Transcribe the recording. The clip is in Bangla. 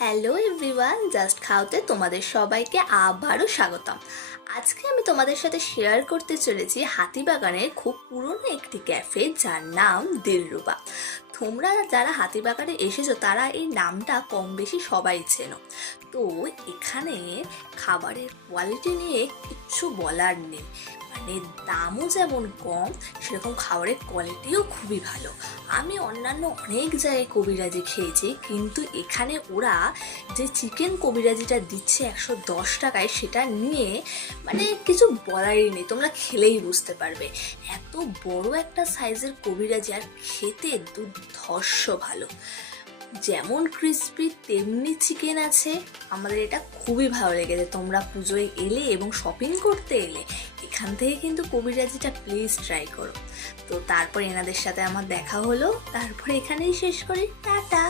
হ্যালো এভরিওয়ান, জাস্ট খাওতে তোমাদের সবাইকে আবারও স্বাগতম। আজকে আমি তোমাদের সাথে শেয়ার করতে চলেছি হাতিবাগানের খুব পুরনো একটি ক্যাফে, যার নাম দিলরুবা। তোমরা যারা হাতিবাগানে এসেছো তারা এই নামটা কম বেশি সবাই চেনো। তো এখানে খাবারের কোয়ালিটি নিয়ে কিচ্ছু বলার নেই, মানে দামও যেমন কম সেরকম খাবারের কোয়ালিটিও খুবই ভালো। আমি অন্যান্য অনেক জায়গায় কবিরাজি খেয়েছি, কিন্তু এখানে ওরা যে চিকেন কবিরাজিটা দিচ্ছে 110 টাকায়, সেটা নিয়ে মানে কিছু বলারই নেই, তোমরা খেলেই বুঝতে পারবে। এত বড় একটা সাইজের কবিরাজি, আর খেতে দুর্ধর্ষ ভালো। যেমন ক্রিসপি তেমনি চিকেন আছে। আমাদের এটা খুবই ভালো লেগেছে। তোমরা পুজোয় এলে এবং শপিং করতে এলে এখান থেকে কিন্তু কবিরাজিটা প্লিজ ট্রাই করো। তো তারপর এনাদের সাথে আমার দেখা হলো, তারপর এখানেই শেষ করি, টাটা।